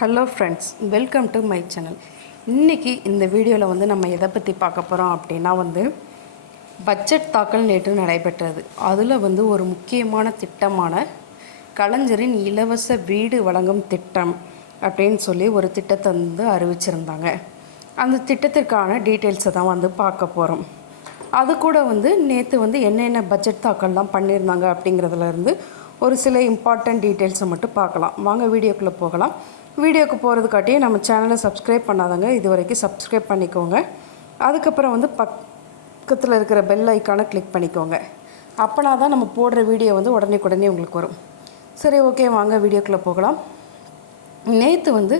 Hello friends welcome to my channel இன்றைக்கி இந்த வீடியோவில் வந்து நம்ம எதை பற்றி பார்க்க போகிறோம் அப்படின்னா வந்து பட்ஜெட் தாக்கல் நேற்று நடைபெற்றது. அதில் வந்து ஒரு முக்கியமான திட்டமான கலைஞரின் இலவச வீடு வழங்கும் திட்டம் அப்படின்னு சொல்லி ஒரு திட்டத்தை வந்து அறிவிச்சிருந்தாங்க. அந்த திட்டத்திற்கான டீட்டெயில்ஸை தான் வந்து பார்க்க போகிறோம் அது கூட வந்து நேற்று வந்து என்னென்ன பட்ஜெட் தாக்கல்லாம் பண்ணியிருந்தாங்க அப்படிங்கிறதுலேருந்து ஒரு சில இம்பார்ட்டண்ட் டீட்டெயில்ஸை மட்டும் பார்க்கலாம். வாங்க வீடியோக்குள்ளே போகலாம். வீடியோக்கு போகிறதுக்காட்டியே நம்ம சேனலை சப்ஸ்கிரைப் பண்ணாதாங்க. இது வரைக்கும் சப்ஸ்கிரைப் பண்ணிக்கோங்க. அதுக்கப்புறம் வந்து பக்கத்தில் இருக்கிற பெல் ஐக்கானை கிளிக் பண்ணிக்கோங்க. அப்போனா தான் நம்ம போடுற வீடியோ வந்து உடனே உடனே உங்களுக்கு வரும். சரி ஓகே வாங்க வீடியோக்குள்ளே போகலாம். நேற்று வந்து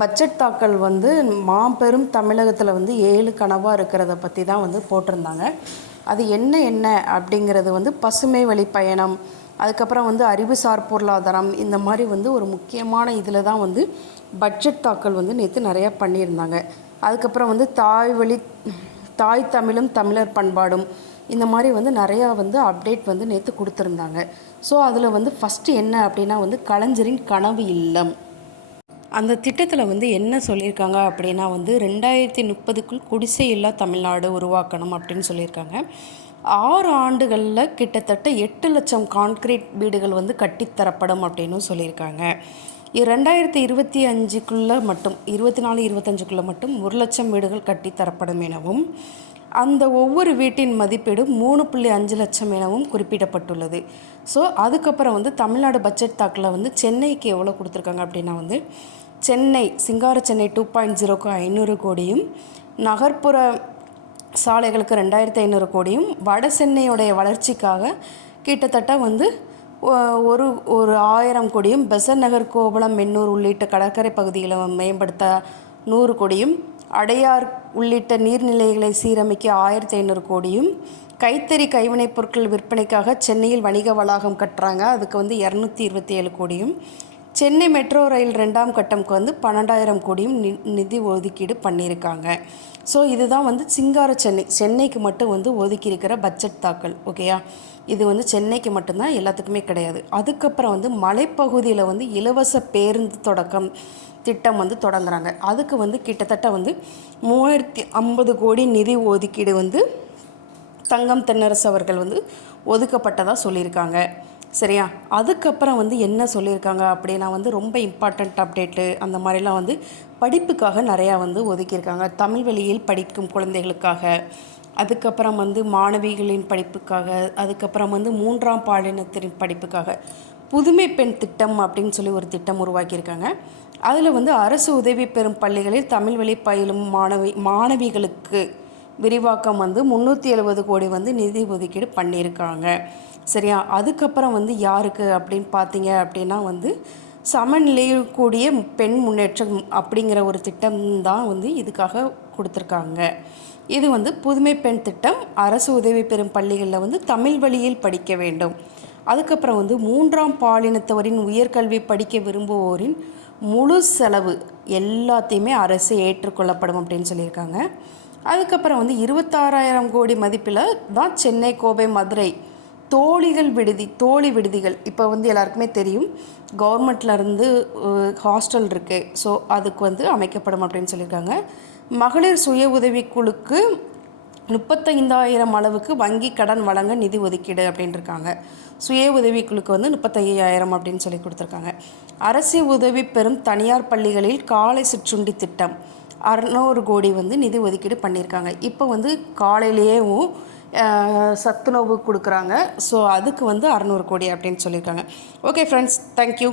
பட்ஜெட் தாக்கல் வந்து மாபெரும் தமிழகத்தில் வந்து ஏழு கனவாக இருக்கிறத பற்றி தான் வந்து போட்டிருந்தாங்க. அது என்ன என்ன அப்படிங்கிறது வந்து பசுமை வழி பயணம் அதுக்கப்புறம் வந்து அறிவுசார் பொருளாதாரம் இந்த மாதிரி வந்து ஒரு முக்கியமான இதில் தான் வந்து பட்ஜெட் தாக்கல் வந்து நேற்று நிறையா பண்ணியிருந்தாங்க. அதுக்கப்புறம் வந்து தாய் வழி தாய் தமிழும் தமிழர் பண்பாடும் இந்த மாதிரி வந்து நிறையா வந்து அப்டேட் வந்து நேற்று கொடுத்துருந்தாங்க. ஸோ அதில் வந்து ஃபஸ்ட்டு என்ன அப்படின்னா வந்து கலைஞரின் கனவு இல்லம். அந்த திட்டத்தில் வந்து என்ன சொல்லியிருக்காங்க அப்படின்னா வந்து ரெண்டாயிரத்தி முப்பதுக்குள் குடிசை இல்லா தமிழ்நாடு உருவாக்கணும் அப்படின்னு சொல்லியிருக்காங்க. ஆறு ஆண்டுகளில் கிட்டத்தட்ட எட்டு லட்சம் கான்கிரீட் வீடுகள் வந்து கட்டித்தரப்படும் அப்படின்னு சொல்லியிருக்காங்க. ரெண்டாயிரத்தி இருபத்தி அஞ்சுக்குள்ளே மட்டும் இருபத்தி நாலு இருபத்தஞ்சுக்குள்ளே மட்டும் ஒரு லட்சம் வீடுகள் கட்டித்தரப்படும் எனவும் அந்த ஒவ்வொரு வீட்டின் மதிப்பீடு மூணு புள்ளி அஞ்சு லட்சம் எனவும் குறிப்பிடப்பட்டுள்ளது. ஸோ அதுக்கப்புறம் வந்து தமிழ்நாடு பட்ஜெட் தாக்கில் வந்து சென்னைக்கு எவ்வளோ கொடுத்துருக்காங்க அப்படின்னா வந்து சென்னை சிங்கார சென்னை டூ பாயிண்ட் ஜீரோக்கு ஐநூறு கோடியும் நகர்ப்புற சாலைகளுக்கு ரெண்டாயிரத்தி ஐநூறு கோடியும் வட சென்னையுடைய வளர்ச்சிக்காக கிட்டத்தட்ட வந்து ஒரு ஒரு ஆயிரம் கோடியும் பெசன் நகர் கோவளம் மென்னூர் உள்ளிட்ட கடற்கரை பகுதிகளை மேம்படுத்த நூறு கோடியும் அடையார் உள்ளிட்ட நீர்நிலைகளை சீரமைக்க ஆயிரத்தி ஐநூறு கோடியும் கைத்தறி கைவினைப் பொருட்கள் விற்பனைக்காக சென்னையில் வணிக வளாகம் கட்டுறாங்க. அதுக்கு வந்து இரநூத்தி இருபத்தி ஏழு கோடியும் சென்னை மெட்ரோ ரயில் ரெண்டாம் கட்டம்க்கு வந்து பன்னெண்டாயிரம் கோடியும் நி நிதி ஒதுக்கீடு பண்ணியிருக்காங்க. ஸோ இதுதான் வந்து சிங்கார சென்னை சென்னைக்கு மட்டும் வந்து ஒதுக்கியிருக்கிற பட்ஜெட் தாக்கல் ஓகேயா? இது வந்து சென்னைக்கு மட்டும்தான் எல்லாத்துக்குமே கிடையாது. அதுக்கப்புறம் வந்து மலைப்பகுதியில் வந்து இலவச பேருந்து தொடக்கம் திட்டம் வந்து தொடங்குறாங்க. அதுக்கு வந்து கிட்டத்தட்ட வந்து மூவாயிரத்தி ஐம்பது கோடி நிதி ஒதுக்கீடு வந்து தங்கம் தென்னரசு அவர்கள் வந்து ஒதுக்கப்பட்டதாக சொல்லியிருக்காங்க. சரியா? அதுக்கப்புறம் வந்து என்ன சொல்லியிருக்காங்க அப்படின்னா வந்து ரொம்ப இம்பார்ட்டண்ட் அப்டேட்டு அந்த மாதிரிலாம் வந்து படிப்புக்காக நிறையா வந்து ஒதுக்கியிருக்காங்க. தமிழ் வழியில் படிக்கும் குழந்தைகளுக்காக அதுக்கப்புறம் வந்து மாணவிகளின் படிப்புக்காக அதுக்கப்புறம் வந்து மூன்றாம் பாலினத்தின் படிப்புக்காக புதுமை பெண் திட்டம் அப்படின்னு சொல்லி ஒரு திட்டம் உருவாக்கியிருக்காங்க. அதில் வந்து அரசு உதவி பெறும் பள்ளிகளில் தமிழ் வழி பயிலும் மாணவி மாணவிகளுக்கு விரிவாக்கம் வந்து முந்நூற்றி எழுபது கோடி வந்து நிதி ஒதுக்கீடு பண்ணியிருக்காங்க. சரியா? அதுக்கப்புறம் வந்து யாருக்கு அப்படின்னு பார்த்தீங்க அப்படின்னா வந்து சமநிலையில் கூடிய பெண் முன்னேற்றம் அப்படிங்கிற ஒரு திட்டம் தான் வந்து இதுக்காக கொடுத்துருக்காங்க. இது வந்து புதுமை பெண் திட்டம் அரசு உதவி பெறும் பள்ளிகளில் வந்து தமிழ் வழியில் படிக்க வேண்டும். அதுக்கப்புறம் வந்து மூன்றாம் பாலினத்தவரின் உயர்கல்வி படிக்க விரும்புவோரின் முழு செலவு எல்லாத்தையுமே அரசு ஏற்றுக்கொள்ளப்படும் அப்படின்னு சொல்லியிருக்காங்க. அதுக்கப்புறம் வந்து இருபத்தாறாயிரம் கோடி மதிப்பில் தான் சென்னை கோவை மதுரை தோழிகள் விடுதி தோழி விடுதிகள் இப்போ வந்து எல்லாருக்குமே தெரியும். கவர்மெண்ட்லேருந்து ஹாஸ்டல் இருக்குது ஸோ அதுக்கு வந்து அமைக்கப்படும் அப்படின்னு சொல்லியிருக்காங்க. மகளிர் சுய உதவிக்குழுக்கு முப்பத்தைந்தாயிரம் அளவுக்கு வங்கி கடன் வழங்க நிதி ஒதுக்கீடு அப்படின்னு இருக்காங்க. சுய உதவிக்குழுக்கு வந்து முப்பத்தையாயிரம் அப்படின்னு சொல்லி கொடுத்துருக்காங்க. அரசு உதவி பெறும் தனியார் பள்ளிகளில் காலை சிற்றுண்டி திட்டம் அறநூறு கோடி வந்து நிதி ஒதுக்கீடு பண்ணியிருக்காங்க. இப்போ வந்து காலையிலேயும் சத்துணவு கொடுக்குறாங்க. ஸோ அதுக்கு வந்து அறநூறு கோடி அப்படின்னு சொல்லியிருக்காங்க. Okay friends thank you